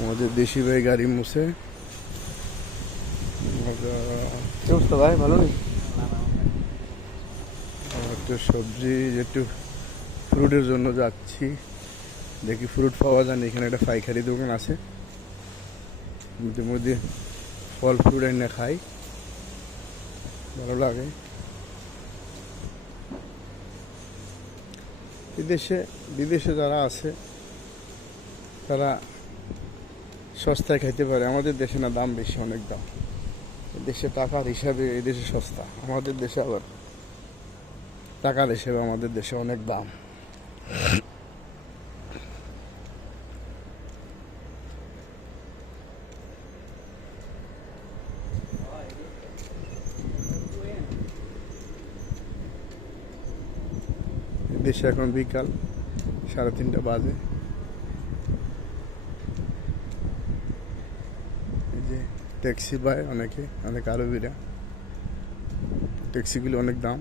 আমাদের দেশি ভাই গাড়ি মুছে। কি অবস্থা ভাই, ভালো নেই? একটু সবজি, একটু ফ্রুটের জন্য যাচ্ছি, দেখি ফ্রুট পাওয়া যায় না। এখানে একটা পাইকারি দোকান আছে, মধ্যে ফল ফ্রুট এনে খাই, ভালো লাগে। বিদেশে বিদেশে যারা আছে তারা সস্তায় খাইতে পারে, আমাদের দেশে না, দাম বেশি, অনেক দাম। দেশে টাকার হিসাবে এই দেশে সস্তা, আমাদের দেশে আবার টাকার হিসেবে আমাদের দেশে অনেক দাম। দেশে এখন বিকাল 3:30 বাজে। এই যে ট্যাক্সি পায় অনেকে, অনেক আরবিরা, ট্যাক্সিগুলো অনেক দাম।